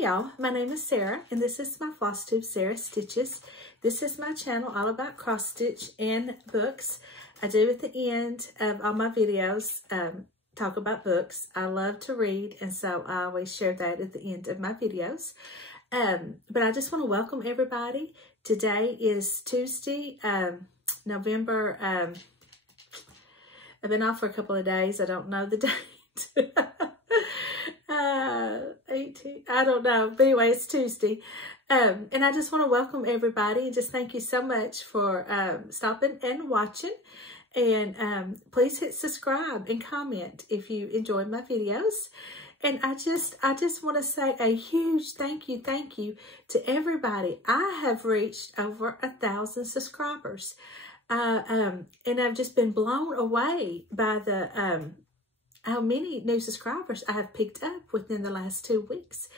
Hey y'all, my name is Sarah and this is my Flosstube Sarah Stitches. This is my channel all about cross stitch and books. I do at the end of all my videos talk about books. I love to read, and so I always share that at the end of my videos. But I just want to welcome everybody. Today is Tuesday, November, I've been off for a couple of days. I don't know the date. 18, I don't know, but anyway, it's Tuesday. And I just want to welcome everybody and just thank you so much for stopping and watching. And please hit subscribe and comment if you enjoyed my videos. And I just want to say a huge thank you to everybody. I have reached over 1,000 subscribers. And I've just been blown away by the how many new subscribers I have picked up within the last 2 weeks.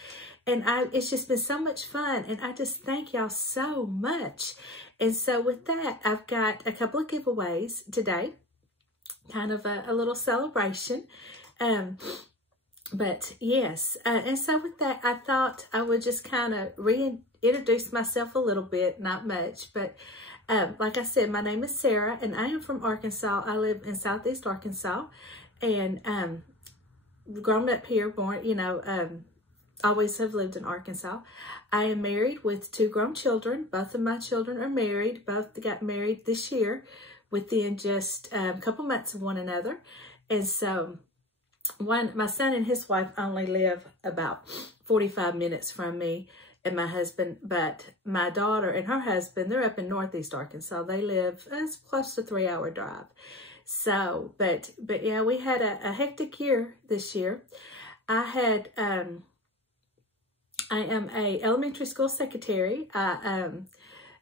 And it's just been so much fun. And I just thank y'all so much. And so with that, I've got a couple of giveaways today. Kind of a little celebration. But yes, and so with that, I thought I would just kind of reintroduce myself a little bit, not much. But like I said, my name is Sarah and I am from Arkansas. I live in Southeast Arkansas. And grown up here, born, always have lived in Arkansas. I am married with 2 grown children. Both of my children are married. Both got married this year within just a couple months of one another. And so my son and his wife only live about 45 minutes from me and my husband, but my daughter and her husband, they're up in Northeast Arkansas. They live, it's close to a 3-hour drive. So, but yeah, we had a hectic year this year. I am a elementary school secretary. I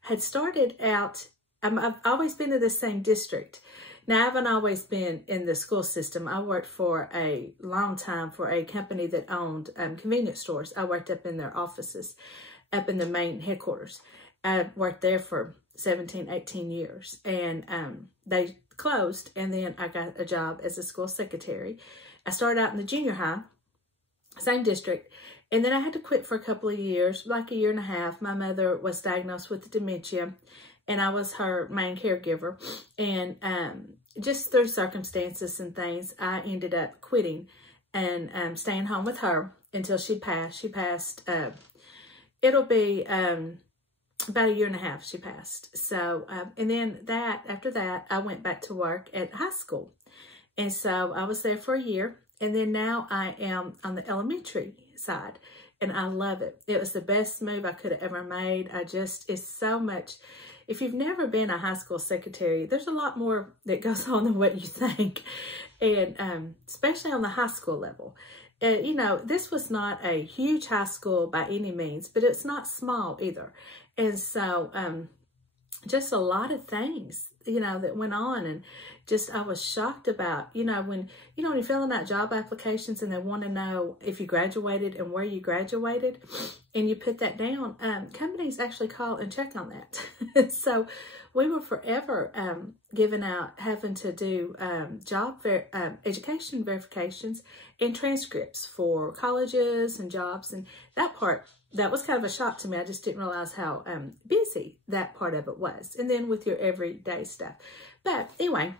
had started out, I've always been in the same district. Now, I haven't always been in the school system. I worked for a long time for a company that owned convenience stores. I worked up in their offices, up in the main headquarters. I worked there for 17, 18 years. And they closed, and then I got a job as a school secretary. I started out in the junior high, same district, and then I had to quit for a couple of years, like a year and a half. My mother was diagnosed with dementia, and I was her main caregiver. And just through circumstances and things, I ended up quitting and staying home with her until she passed. She passed, it'll be about a year and a half she passed. So, and then after that, I went back to work at high school. And so I was there for a year. And then now I am on the elementary side. And I love it. It was the best move I could have ever made. It's so much. If you've never been a high school secretary, there's a lot more that goes on than what you think. And especially on the high school level. This was not a huge high school by any means, but it's not small either. And so just a lot of things, that went on, and just I was shocked about, when you're filling out job applications and they want to know if you graduated and where you graduated, and you put that down, companies actually call and check on that. So we were forever having to do education verifications and transcripts for colleges and jobs, and that was kind of a shock to me. I just didn't realize how busy that part of it was. And then with your everyday stuff. But anyway,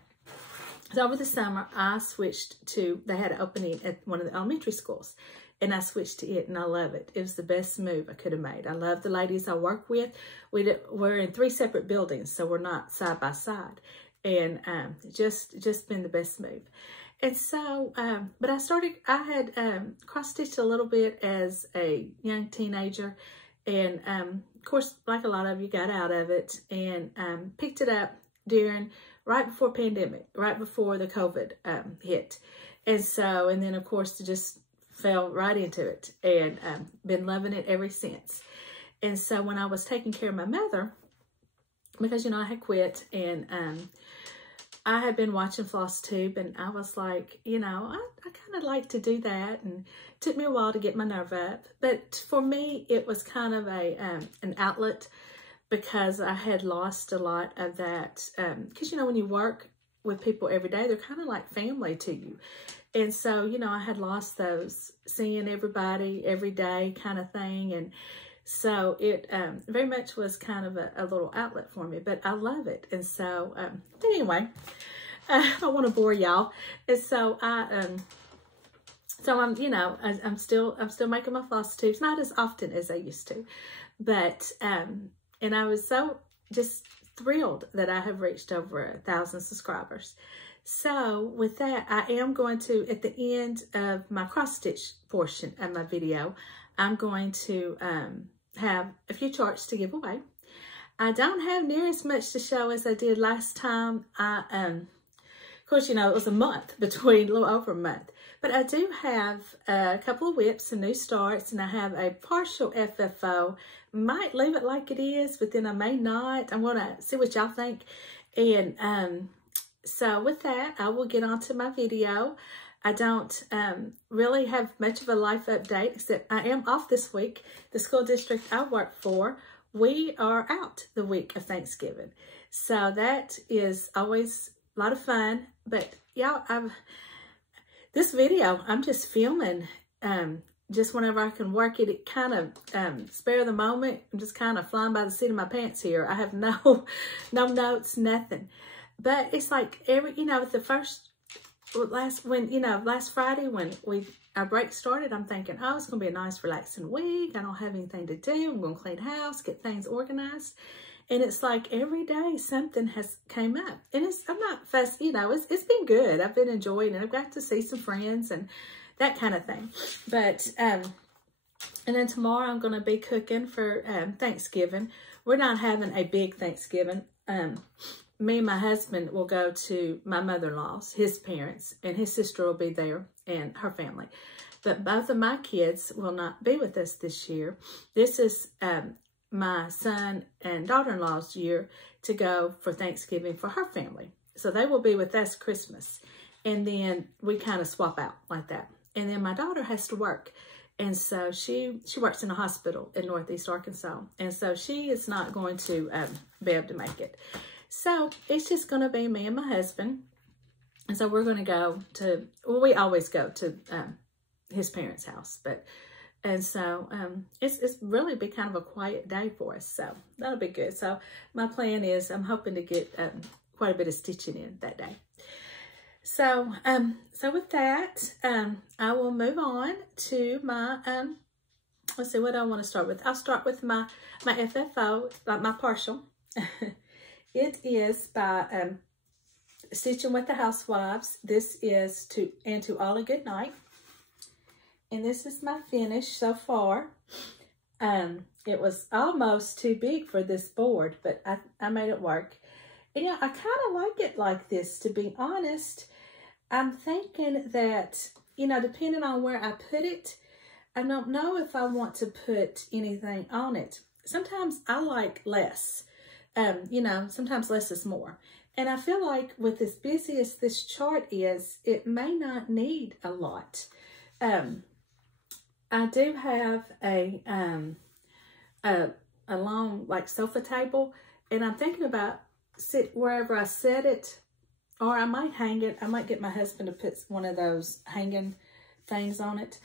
so over the summer, I switched to, they had an opening at one of the elementary schools. And I switched to it, and I love it. It was the best move I could have made. I love the ladies I work with. We're in 3 separate buildings, so we're not side by side. And just been the best move. And so, but I had cross-stitched a little bit as a young teenager. And of course, like a lot of you, got out of it and picked it up right before pandemic, right before the COVID hit. And so, and then of course, just fell right into it, and been loving it ever since. And so when I was taking care of my mother, because, I had quit, and I had been watching Flosstube, and I was like, I kind of like to do that, and it took me a while to get my nerve up. But for me, it was kind of an outlet, because I had lost a lot of that, because, when you work with people every day, they're kind of like family to you. And so, you know, I had lost those seeing everybody every day kind of thing. And so it very much was kind of a little outlet for me, but I love it. And so, but anyway, I don't want to bore y'all. And so I'm, you know, I'm still making my floss tubes, not as often as I used to, but, and I was so just thrilled that I have reached over 1,000 subscribers. So with that, I am going to, at the end of my cross stitch portion of my video, I'm going to have a few charts to give away. I don't have near as much to show as I did last time. Of course, you know, it was a month between, a little over a month. But I do have a couple of whips and new starts, and I have a partial FFO. Might leave it like it is, but then I may not. I'm going to see what y'all think. And so with that, I will get on to my video. I don't really have much of a life update, except I am off this week. The school district I work for, we are out the week of Thanksgiving. So that is always a lot of fun. But y'all, this video, I'm just filming just whenever I can work it. It kind of spare the moment. I'm just kind of flying by the seat of my pants here. I have no notes, nothing. But it's like every, you know, last Friday when our break started, I'm thinking, oh, it's going to be a nice relaxing week. I don't have anything to do. I'm going to clean house, get things organized. And it's like every day something has came up. And I'm not fussed, you know, it's been good. I've been enjoying it. I've got to see some friends and that kind of thing. But, and then tomorrow I'm going to be cooking for Thanksgiving. We're not having a big Thanksgiving. Me and my husband will go to my mother-in-law's, his parents, and his sister will be there and her family. But both of my kids will not be with us this year. This is my son and daughter-in-law's year to go for Thanksgiving for her family. So they will be with us Christmas. And then we kind of swap out like that. And then my daughter has to work. And so she works in a hospital in Northeast Arkansas. And so she is not going to be able to make it. So it's just going to be me and my husband. And so we're going to go to, well, we always go to his parents' house. And so it's really be kind of a quiet day for us. So that'll be good. So my plan is I'm hoping to get quite a bit of stitching in that day. So with that, I will move on to my, let's see what I want to start with. I'll start with my FFO, my partial. It is by Stitching with the Housewives. This is To All a Good Night. And this is my finish so far. It was almost too big for this board, but I made it work. And yeah, I kind of like it like this, to be honest. I'm thinking that, you know, depending on where I put it, I don't know if I want to put anything on it. Sometimes I like less. You know, sometimes less is more. And I feel like with as busy as this chart is, it may not need a lot. I do have a long like sofa table, and I'm thinking about wherever I set it, or I might hang it. I might get my husband to put one of those hanging things on it,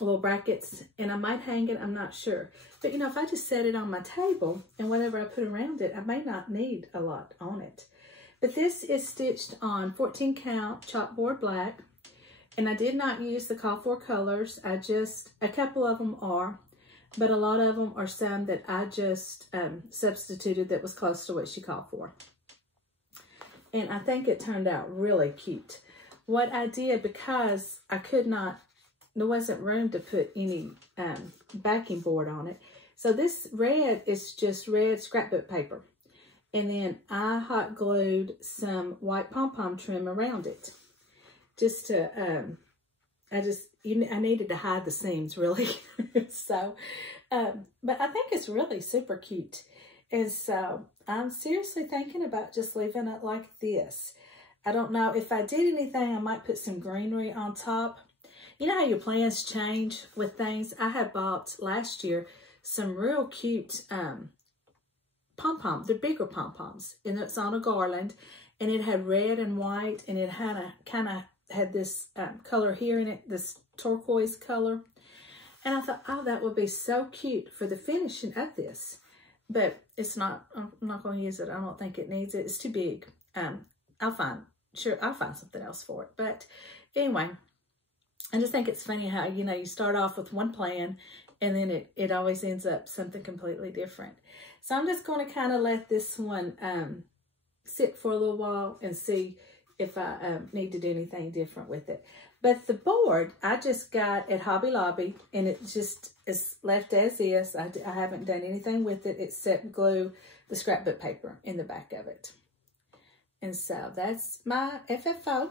little brackets, and I might hang it. I'm not sure. But, you know, if I just set it on my table and whatever I put around it, I may not need a lot on it. But this is stitched on 14 count chalkboard black. And I did not use the call for colors. A couple of them are, but a lot of them are some that I just substituted that was close to what she called for. And I think it turned out really cute. What I did, because I could not, there wasn't room to put any backing board on it. So this red is just red scrapbook paper. And then I hot glued some white pom-pom trim around it. Just to, I needed to hide the seams really. So, but I think it's really super cute. And so I'm seriously thinking about just leaving it like this. I don't know if I did anything, I might put some greenery on top. You know how your plans change with things? I had bought last year some real cute pom-pom, the bigger pom-poms, and it's on a garland, and it had red and white, and it had a kind of had this color here in it, this turquoise color. And I thought, oh, that would be so cute for the finishing of this. But it's not, I'm not going to use it. I don't think it needs it. It's too big. I'll find something else for it. But anyway, I just think it's funny how, you know, you start off with one plan and then it always ends up something completely different. So I'm just going to kind of let this one sit for a little while and see if I need to do anything different with it. But the board I just got at Hobby Lobby, and it just is left as is. I haven't done anything with it except glue the scrapbook paper in the back of it. And so that's my FFO.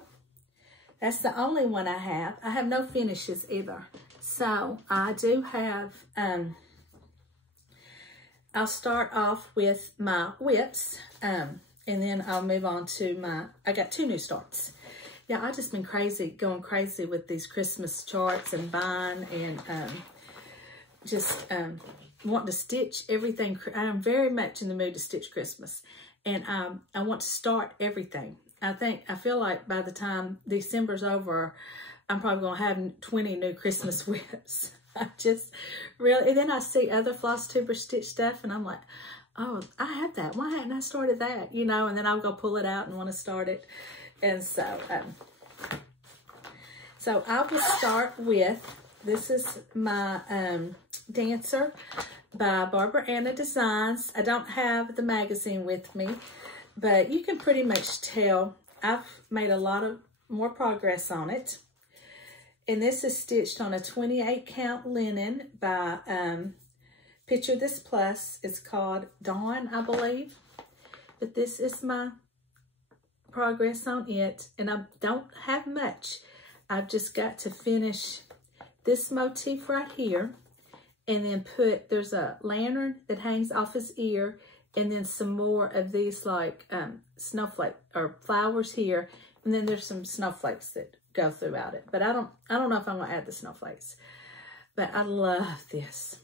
That's the only one I have. I have no finishes either. So I do have, I'll start off with my whips, and then I'll move on to I got 2 new starts. Yeah, I've just been going crazy with these Christmas charts and buying and wanting to stitch everything. I'm very much in the mood to stitch Christmas, and I want to start everything. I feel like by the time December's over, I'm probably going to have 20 new Christmas whips. I just really, and then I see other Flosstuber stitch stuff, and I'm like, oh, I have that. Why hadn't I started that? You know, and then I'll go pull it out and want to start it. And so, I will start with, this is my Dancer by Barbara Anna Designs. I don't have the magazine with me, but you can pretty much tell I've made a lot of more progress on it. And this is stitched on a 28 count linen by Picture This Plus. It's called Dawn, I believe. But this is my progress on it, and I don't have much. I've just got to finish this motif right here, and then there's a lantern that hangs off his ear, and then some more of these like snowflake or flowers here, and then there's some snowflakes that go throughout it. But I don't know if I'm gonna add the snowflakes. But I love this.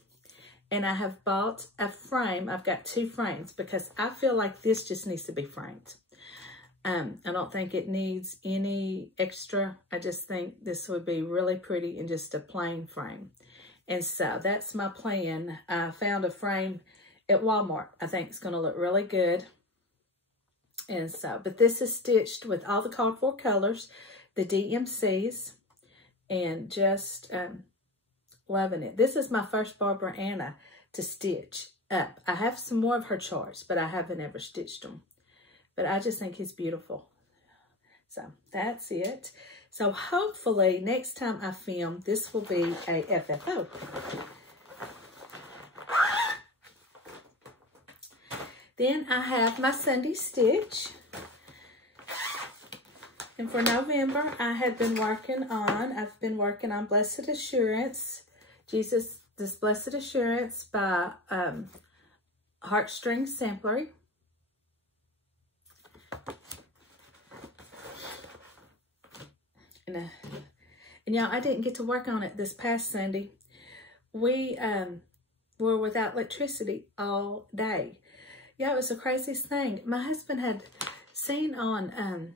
And I have bought a frame. I've got 2 frames because I feel like this just needs to be framed. I don't think it needs any extra. I just think this would be really pretty in just a plain frame. And so that's my plan. I found a frame at Walmart. I think it's going to look really good. And so, but this is stitched with all the cardboard colors, the DMCs, and just loving it. This is my first Barbara Anna to stitch up. I have some more of her charts, but I haven't ever stitched them. But I just think he's beautiful. So that's it. So hopefully next time I film, this will be a FFO. Then I have my Sunday stitch. And for November, I've been working on Blessed Assurance, this Blessed Assurance by Heartstring Samplery. And y'all, I didn't get to work on it this past Sunday. We were without electricity all day. Yeah, it was the craziest thing. My husband had seen on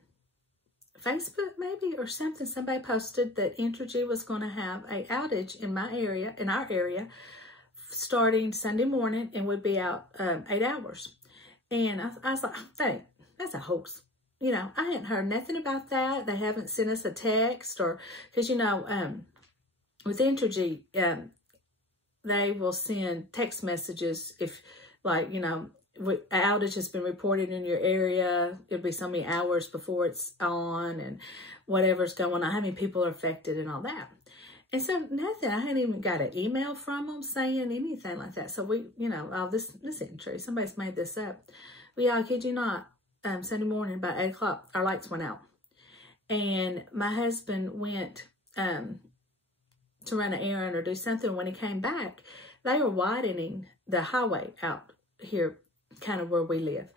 Facebook maybe or something, somebody posted that Entergy was going to have a outage in our area, starting Sunday morning and would be out 8 hours. And I was like, that's a hoax. You know, I hadn't heard nothing about that. They haven't sent us a text because, you know, with Entergy, they will send text messages if, like, you know, outage has been reported in your area. It'll be so many hours before it's on and whatever's going on, how many people are affected and all that. And so nothing, I hadn't even got an email from them saying anything like that. So we, you know, oh, this isn't true. Somebody's made this up. But yeah, I kid you not. Sunday morning about 8 o'clock, our lights went out. And my husband went to run an errand or do something. When he came back, they were widening the highway out here, kind of where we live.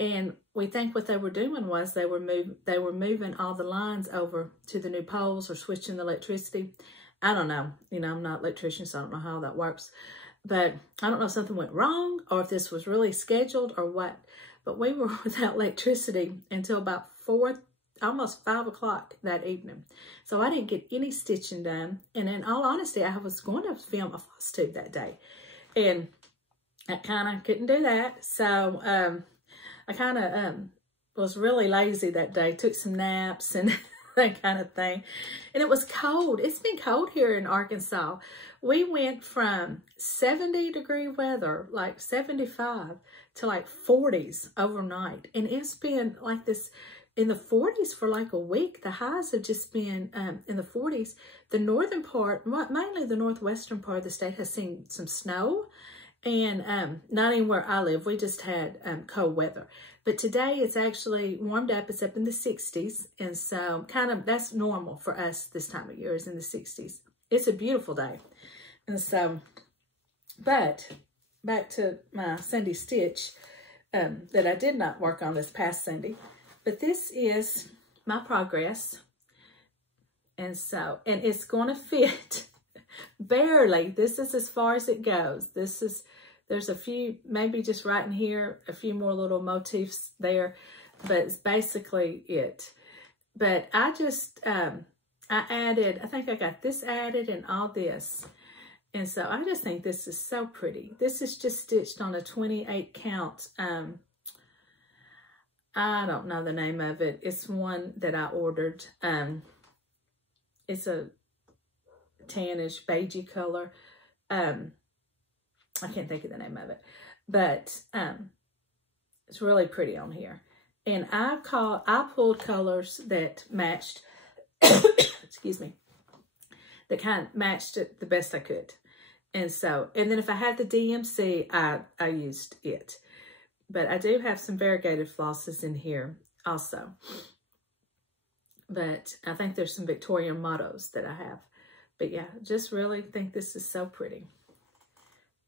And we think what they were doing was they were moving all the lines over to the new poles or switching the electricity. I don't know. You know, I'm not an electrician, so I don't know how that works. But I don't know if something went wrong or if this was really scheduled or what. But we were without electricity until about almost 5 o'clock that evening. So I didn't get any stitching done. And in all honesty, I was going to film a Flosstube that day. And I kind of couldn't do that. So I kind of was really lazy that day. Took some naps and that kind of thing. And it was cold. It's been cold here in Arkansas. We went from 70-degree weather, like 75, to like 40s overnight. And it's been like this in the 40s for like a week. The highs have just been in the 40s. The northern part, mainly the northwestern part of the state, has seen some snow. And not even where I live. We just had cold weather. But today it's actually warmed up. It's up in the 60s. And so kind of that's normal for us this time of year, is in the 60s. It's a beautiful day. And so, but back to my Sunday stitch that I did not work on this past Sunday. But this is my progress. And so, and it's going to fit barely. This is as far as it goes. This is, there's a few, maybe just right in here, a few more little motifs there, but it's basically it. But I just, I added, I think I got this added and all this. And so I just think this is so pretty. This is just stitched on a 28 count. I don't know the name of it. It's one that I ordered. It's a tannish, beigey color. I can't think of the name of it, but it's really pretty on here. And I pulled colors that matched, excuse me, that kind of matched it the best I could. And so, and then if I had the DMC, I used it. But I do have some variegated flosses in here also. But I think there's some Victorian mottos that I have. But yeah, just really think this is so pretty.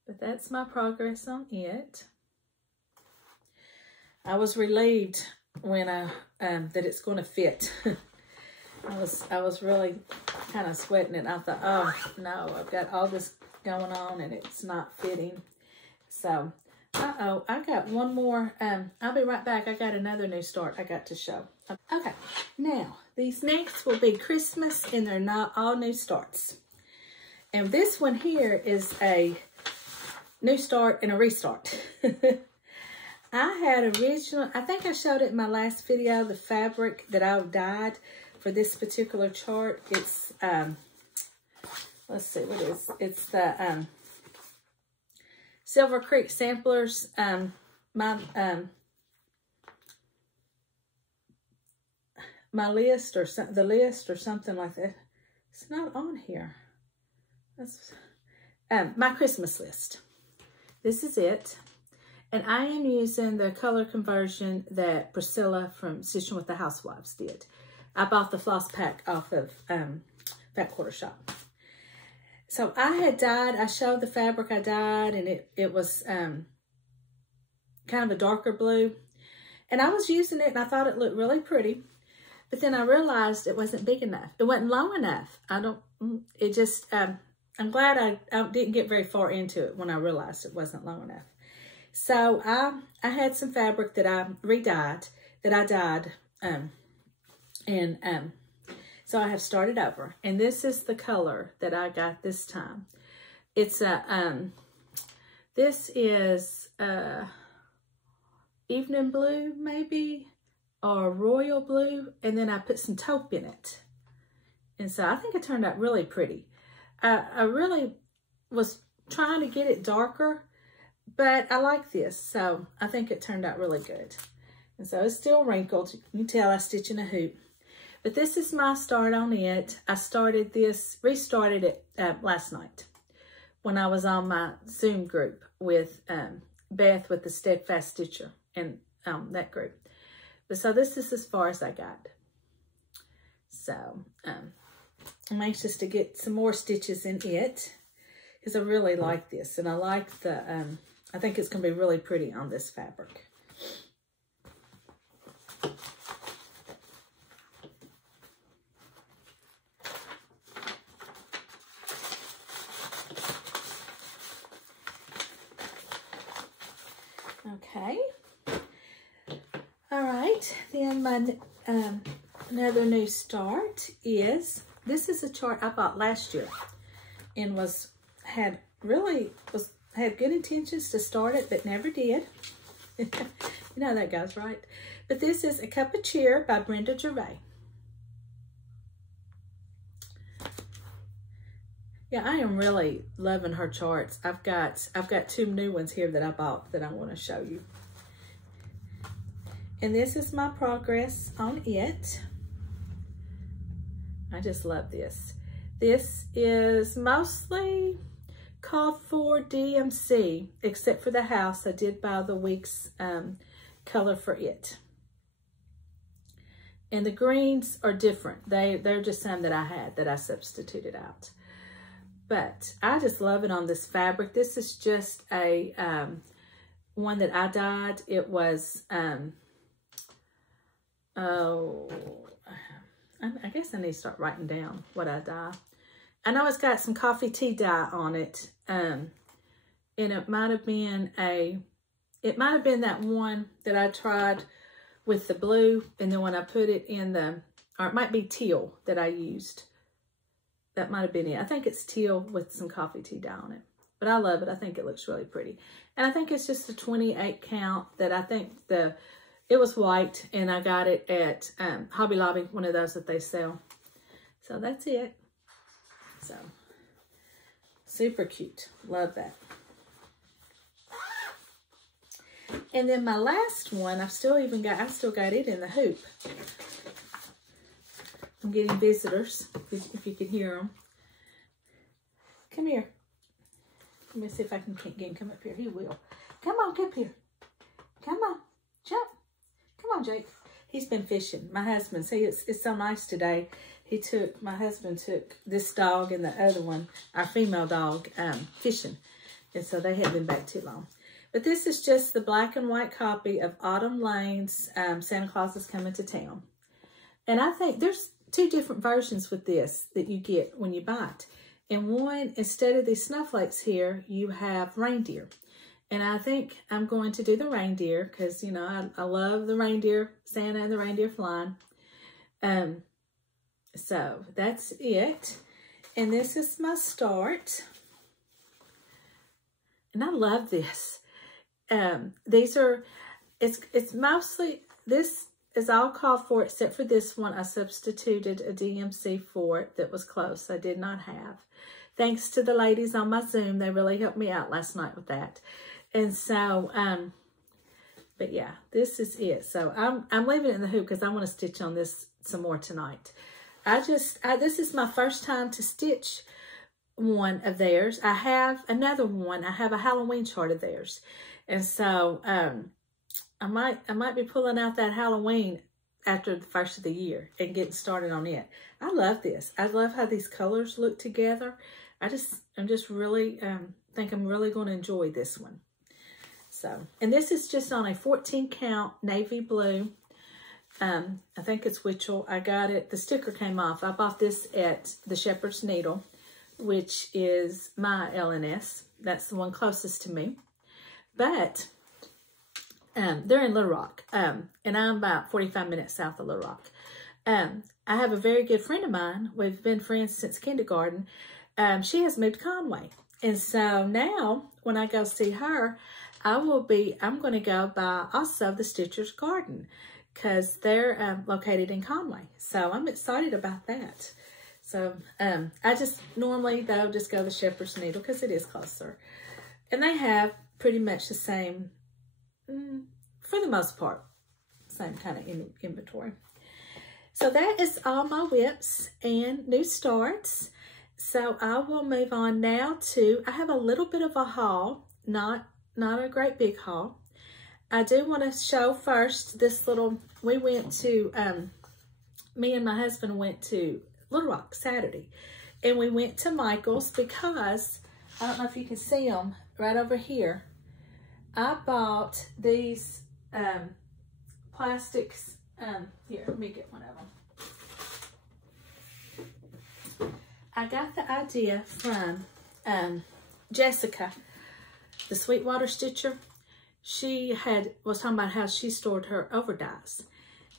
But that's my progress on it. I was relieved when that it's going to fit. I was really kind of sweating it. I thought, oh no, I've got all this going on and it's not fitting. So, I got one more. I'll be right back. I got another new start I got to show. Okay, now these next will be Christmas, and they're not all new starts. And this one here is a new start and a restart. I had original, I think I showed it in my last video, the fabric that I dyed for this particular chart. It's, let's see, what is, it's the Silver Creek Samplers, my list or the list or something like that. It's not on here. That's my Christmas list. This is it. And I am using the color conversion that Priscilla from Stitching with the Housewives did. I bought the floss pack off of Fat Quarter Shop. So I had dyed, I showed the fabric I dyed, and it was kind of a darker blue. And I was using it and I thought it looked really pretty. But then I realized it wasn't big enough. It wasn't long enough. It just, I'm glad I didn't get very far into it when I realized it wasn't long enough. So I had some fabric that I re-dyed, that I dyed, so I have started over. And this is the color that I got this time. It's this is evening blue maybe, or royal blue, and then I put some taupe in it. And so I think it turned out really pretty. I really was trying to get it darker, but I like this, so I think it turned out really good. And so it's still wrinkled. You can tell I stitch in a hoop. But this is my start on it. I started this, restarted it last night when I was on my Zoom group with Beth with the Steadfast Stitcher and that group. But so this is as far as I got. So I'm anxious to get some more stitches in it because I really like this. And I like the, I think it's going to be really pretty on this fabric. Okay. All right. Then my Another new start is, this is a chart I bought last year and had good intentions to start it, but never did. You know how that goes, right? But this is A Cup of Cheer by Brenda Gervais. Yeah, I am really loving her charts. I've got 2 new ones here that I bought that I want to show you. And this is my progress on it. I just love this. This is mostly called for DMC, except for the house. I did buy the week's color for it. And the greens are different. They're just some that I had that I substituted out. But I just love it on this fabric. This is just a one that I dyed. It was, I guess I need to start writing down what I dye. I know it's got some coffee tea dye on it. And it might have been that one that I tried with the blue. And then when I put it in or it might be teal that I used. That might have been it. I think it's teal with some coffee tea dye on it. But I love it. I think it looks really pretty. And I think it's just a 28 count that I think it was white. And I got it at Hobby Lobby, one of those that they sell. So that's it. So, super cute. Love that. And then my last one, I've still got it in the hoop. I'm getting visitors, if you can hear them. Come here. Let me see if I can get him come up here. He will. Come on, come here. Come on, jump. Come on, Jake. He's been fishing. My husband, see, it's so nice today. My husband took this dog and the other one, our female dog, fishing. And so they hadn't been back too long. But this is just the black and white copy of Autumn Lane's Santa Claus is Coming to Town. And I think there's 2 different versions with this that you get when you buy it. And one, instead of these snowflakes here, you have reindeer. And I think I'm going to do the reindeer because, you know, I love the reindeer, Santa and the reindeer flying. So that's it. And this is my start. And I love this. It's mostly, this is all called for except for this one. I substituted a DMC for it that was close. I did not have. Thanks to the ladies on my Zoom. They really helped me out last night with that. And so, but yeah, this is it. So I'm leaving it in the hoop because I want to stitch on this some more tonight. This is my first time to stitch one of theirs. I have another one. I have a Halloween chart of theirs. And so, I might be pulling out that Halloween after the first of the year and getting started on it. I love this. I love how these colors look together. I'm just really, think I'm really going to enjoy this one. So, and this is just on a 14 count navy blue. I think it's Witchell. I got it. The sticker came off. I bought this at the Shepherd's Needle, which is my LNS. That's the one closest to me. But they're in Little Rock, and I'm about 45 minutes south of Little Rock. I have a very good friend of mine. We've been friends since kindergarten. She has moved to Conway. And so now when I go see her, I'm going to go by also the Stitcher's Garden because they're located in Conway. So I'm excited about that. So I just normally, though, just go to the Shepherd's Needle because it is closer. And they have pretty much the same, for the most part, same kind of inventory. So that is all my whips and new starts. So I will move on now to, I have a little bit of a haul, not a great big haul. I do want to show first this little, we went to, me and my husband went to Little Rock Saturday. And we went to Michael's because, I don't know if you can see them right over here. I bought these plastics. Here, let me get one of them. I got the idea from Jessica, the Sweetwater Stitcher. She was talking about how she stored her overdyes.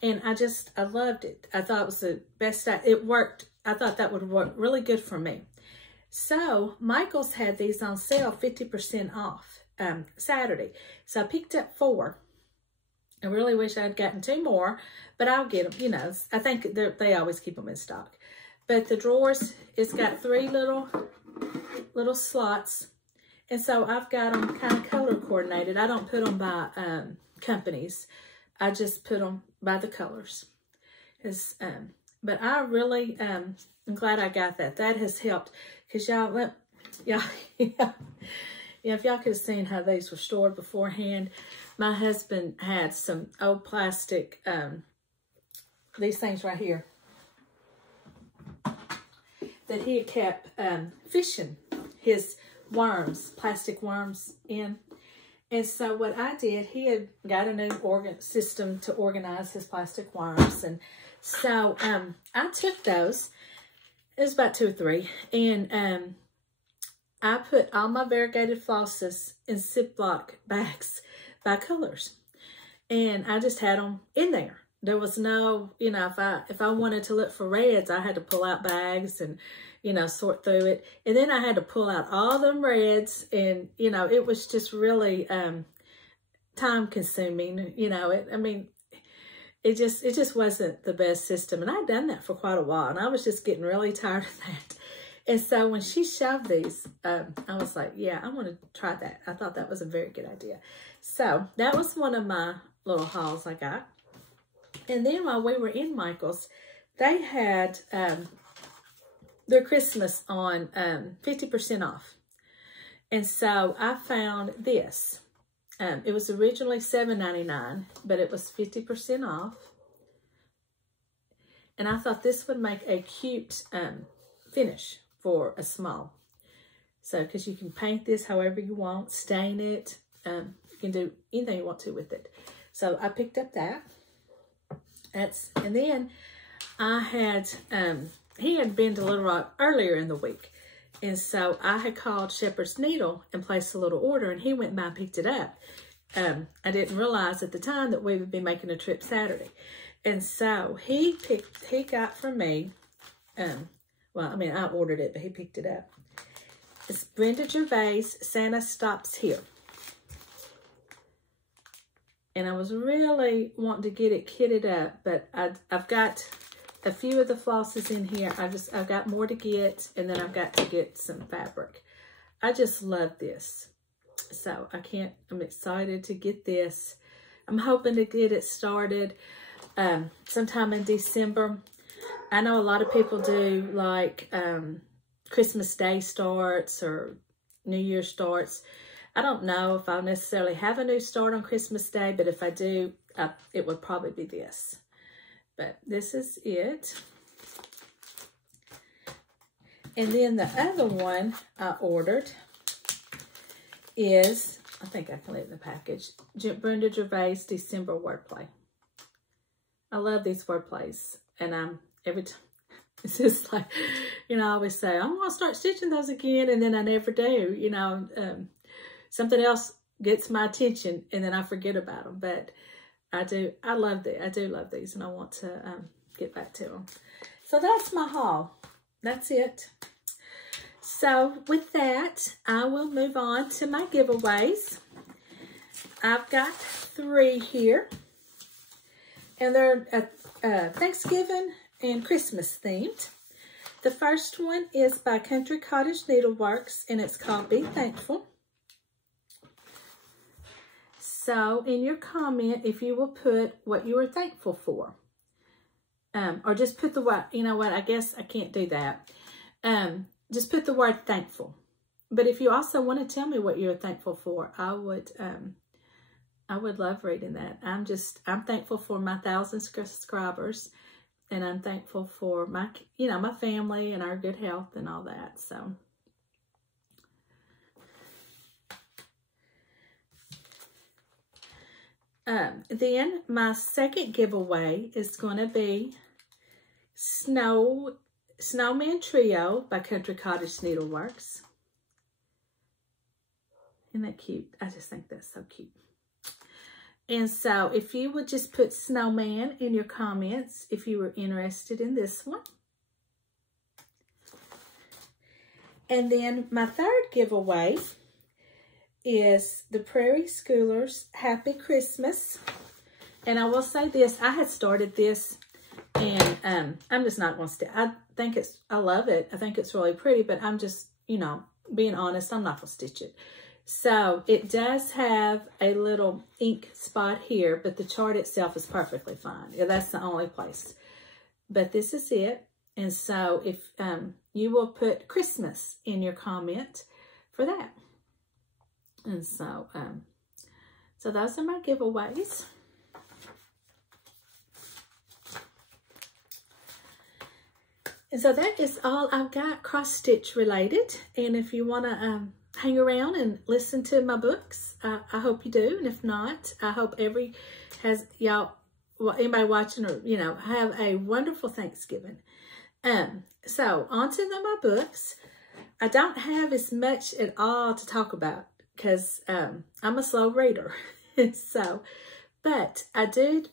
And I loved it. I thought it was the best. It worked. I thought that would work really good for me. So Michael's had these on sale, 50% off Saturday. So I picked up 4. I really wish I'd gotten 2 more, but I'll get them. You know, I think they always keep them in stock. But the drawers, it's got 3 little slots. And so I've got them kind of color coordinated. I don't put them by companies. I just put them by the colors. But I really am glad I got that. That has helped. Because y'all, if y'all could have seen how these were stored beforehand. My husband had some old plastic, these things right here, that he had kept fishing his worms, plastic worms in. And so what I did, he had got a new system to organize his plastic worms. And so I took those, it was about 2 or 3, and I put all my variegated flosses in Ziploc bags by colors. And I just had them in there. There was no, you know, if I wanted to look for reds, I had to pull out bags and, you know, sort through it. And then I had to pull out all them reds, and, you know, it was just really time consuming. You know, it just wasn't the best system. And I'd done that for quite a while, and I was just getting really tired of that. And so when she shoved these, I was like, yeah, I want to try that. I thought that was a very good idea. So that was one of my little hauls I got. And then while we were in Michael's, they had their Christmas on 50% off. And so I found this. It was originally $7.99, but it was 50% off. And I thought this would make a cute finish for a small. So, because you can paint this however you want, stain it, you can do anything you want to with it. So I picked up that. And then I had, he had been to Little Rock earlier in the week. And so I had called Shepherd's Needle and placed a little order, and he went by and picked it up. I didn't realize at the time that we would be making a trip Saturday. And so he got from me, well, I mean, I ordered it, but he picked it up. It's Brenda Gervais, Santa Stops Here. And I was really wanting to get it kitted up, but I've got a few of the flosses in here. I've got more to get, and then I've got to get some fabric. I just love this. So I'm excited to get this. I'm hoping to get it started sometime in December. I know a lot of people do like Christmas Day starts or New Year starts. I don't know if I'll necessarily have a new start on Christmas Day, but if I do, it would probably be this. But this is it. And then the other one I ordered is, I think I can leave it in the package, Brenda Gervais December Wordplay. I love these wordplays. And every time, it's just like, you know, I always say, I'm going to start stitching those again. And then I never do, you know. Something else gets my attention, and then I forget about them. But I do love these, and I want to get back to them. So that's my haul. That's it. So with that, I will move on to my giveaways. I've got 3 here, and they're Thanksgiving and Christmas themed. The first one is by Country Cottage Needleworks, and it's called Be Thankful. So in your comment, if you will put what you are thankful for, or just put the word, you know what, I guess I can't do that. Just put the word thankful. But if you also want to tell me what you're thankful for, I would love reading that. I'm thankful for my 1,000 subscribers, and I'm thankful for my, my family and our good health and all that. So. Then my second giveaway is going to be Snowman Trio by Country Cottage Needleworks. Isn't that cute? I just think that's so cute. And so if you would just put snowman in your comments if you were interested in this one. And then my third giveaway is the Prairie Schoolers Happy Christmas. And I will say this, I had started this and I'm just not going to I love it. I think it's really pretty, but I'm just, you know, being honest, I'm not going to stitch it. So it does have a little ink spot here, but the chart itself is perfectly fine. Yeah, that's the only place. But this is it. And so if you will put Christmas in your comment for that. And so, so those are my giveaways. And so that is all I've got cross stitch related. And if you want to hang around and listen to my books, I hope you do. And if not, I hope anybody watching, or, you know, have a wonderful Thanksgiving. So on to my books. I don't have as much at all to talk about because I'm a slow reader. So, but I did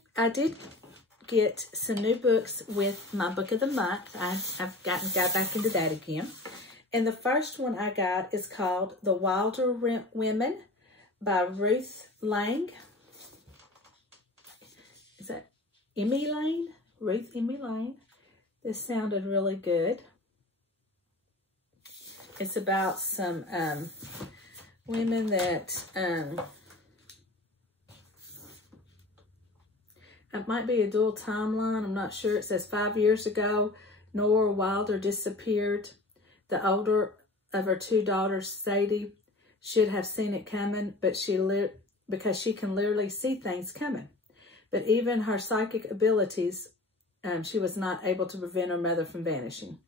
get some new books with my book of the month. I've got back into that again. And the first one I got is called The Wilder Women by Ruth Lang. Is that Emmy Lane? Ruth Emmy Lane. This sounded really good. It's about some women that it might be a dual timeline. I'm not sure. It says 5 years ago, Nora Wilder disappeared. The older of her two daughters, Sadie, should have seen it coming, but because she can literally see things coming. But even her psychic abilities, she was not able to prevent her mother from vanishing.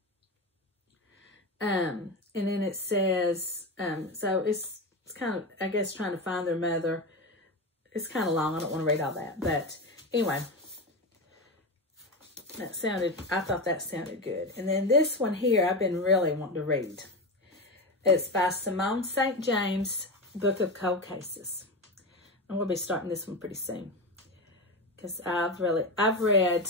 And then it says, so it's kind of, I guess, trying to find their mother. It's kind of long. I don't want to read all that. But anyway, I thought that sounded good. And then this one here, I've been really wanting to read. It's by Simone St. James, Book of Cold Cases. And we'll be starting this one pretty soon. Because I've read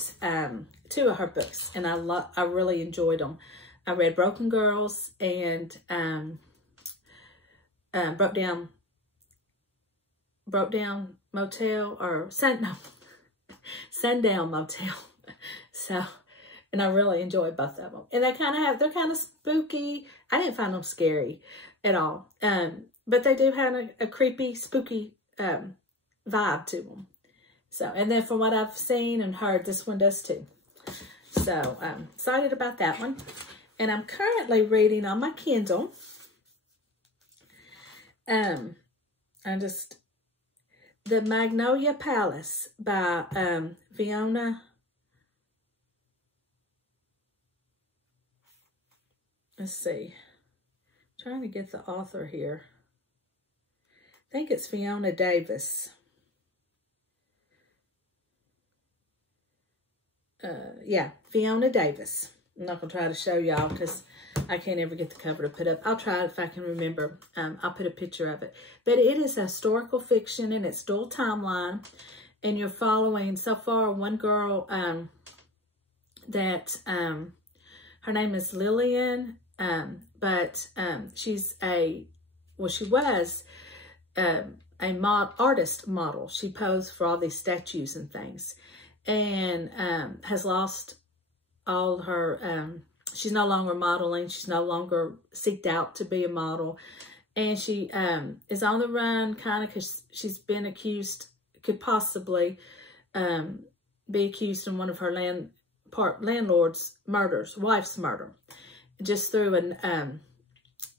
two of her books, and I really enjoyed them. I read Broken Girls and Broke Down Motel, or Sundown Motel. So, and I really enjoyed both of them. And they're kind of spooky. I didn't find them scary at all. But they do have a creepy, spooky vibe to them. So, and then from what I've seen and heard, this one does too. So I'm excited about that one. And I'm currently reading on my Kindle. The Magnolia Palace by Fiona. Let's see. I'm trying to get the author here. I think it's Fiona Davis. Yeah, Fiona Davis. I'm not going to try to show y'all because I can't ever get the cover to put up. I'll try it if I can remember. I'll put a picture of it. But it is a historical fiction, and it's dual timeline. And you're following, so far, one girl that her name is Lillian, but she's she was a artist model. She posed for all these statues and things. And has lost all her, she's no longer modeling. She's no longer seeked out to be a model. And she is on the run kind of because she's been accused, could possibly be accused in one of her landlord's wife's murder. Just through an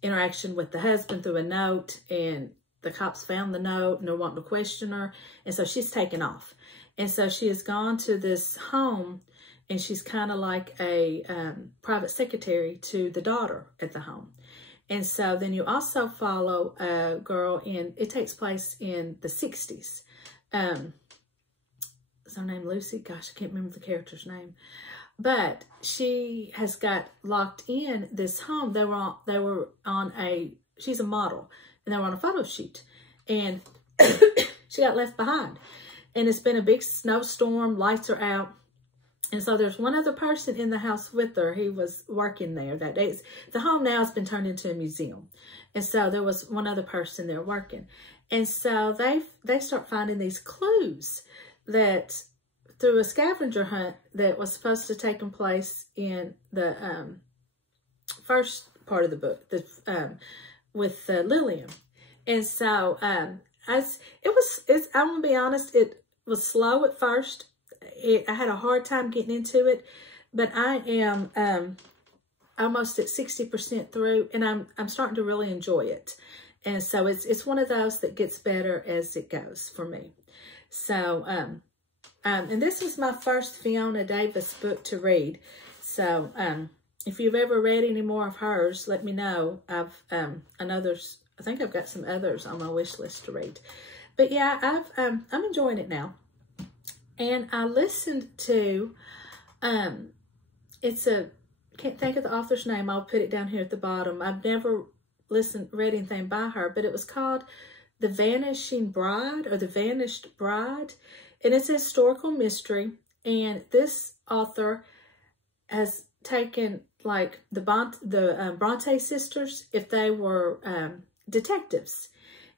interaction with the husband through a note. And the cops found the note and they're wanting to question her. And so she's taken off. And so she has gone to this home, and she's kind of like a private secretary to the daughter at the home. And so then you also follow a girl it takes place in the 60s. Is her name Lucy? Gosh, I can't remember the character's name. But she has got locked in this home. She's a model, and they were on a photo shoot. And she got left behind. and it's been a big snowstorm. Lights are out. And so there's one other person in the house with her. He was working there that day. The home now has been turned into a museum. And so there was one other person there working. And so they start finding these clues that through a scavenger hunt that was supposed to take place in the first part of the book, with Lillian. And so I'm gonna be honest, it was slow at first. I had a hard time getting into it, but I am almost at 60% through, and I'm starting to really enjoy it. And so it's one of those that gets better as it goes for me. So and this was my first Fiona Davis book to read. So if you've ever read any more of hers, let me know. I think I've got some others on my wish list to read. But yeah, I'm enjoying it now. And I listened to, can't think of the author's name. I'll put it down here at the bottom. I've never read anything by her, but it was called The Vanishing Bride, or The Vanished Bride. And it's a historical mystery. And this author has taken like the Bronte sisters, if they were detectives.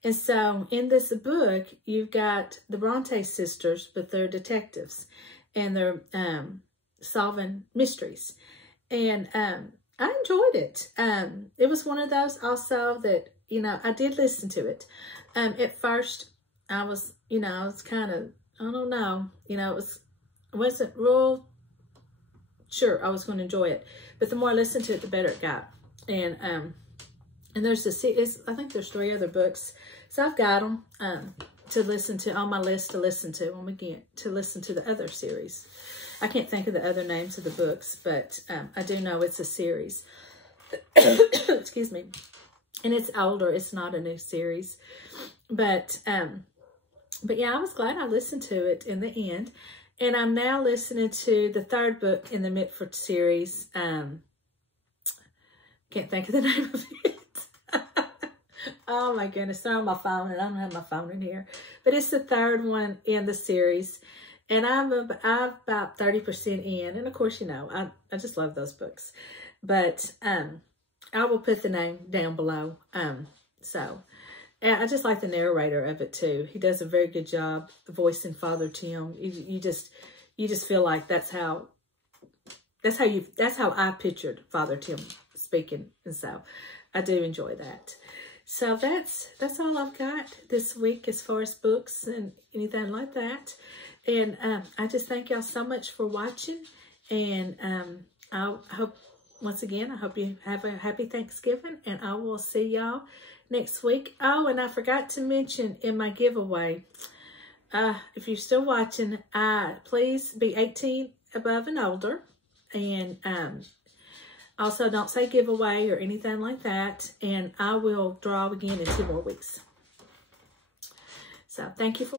And so in this book, you've got the Bronte sisters, but they're detectives, and they're solving mysteries. And I enjoyed it. It was one of those also that, I did listen to it. At first, I was kind of, I don't know, I wasn't real sure I was going to enjoy it. But the more I listened to it, the better it got. And there's I think there's 3 other books. So I've got them to listen to, on my list to listen to when we get to listen to the other series. I can't think of the other names of the books, but I do know it's a series. Excuse me. And it's older. It's not a new series. But yeah, I was glad I listened to it in the end. And I'm now listening to the 3rd book in the Mitford series. Can't think of the name of it. Oh my goodness, they're on my phone, and I don't have my phone in here. But it's the 3rd one in the series. And I'm about 30% in. And of course, I just love those books. But I will put the name down below. So I just like the narrator of it too. He does a very good job voicing Father Tim. You just feel like that's how I pictured Father Tim speaking. And so I do enjoy that. So that's all I've got this week as far as books and anything like that. And I just thank y'all so much for watching. And I hope, once again, I hope you have a happy Thanksgiving. And I will see y'all next week. Oh, and I forgot to mention in my giveaway, if you're still watching, please be 18 above and older. And also, don't say giveaway or anything like that. And I will draw again in 2 more weeks. So, thank you for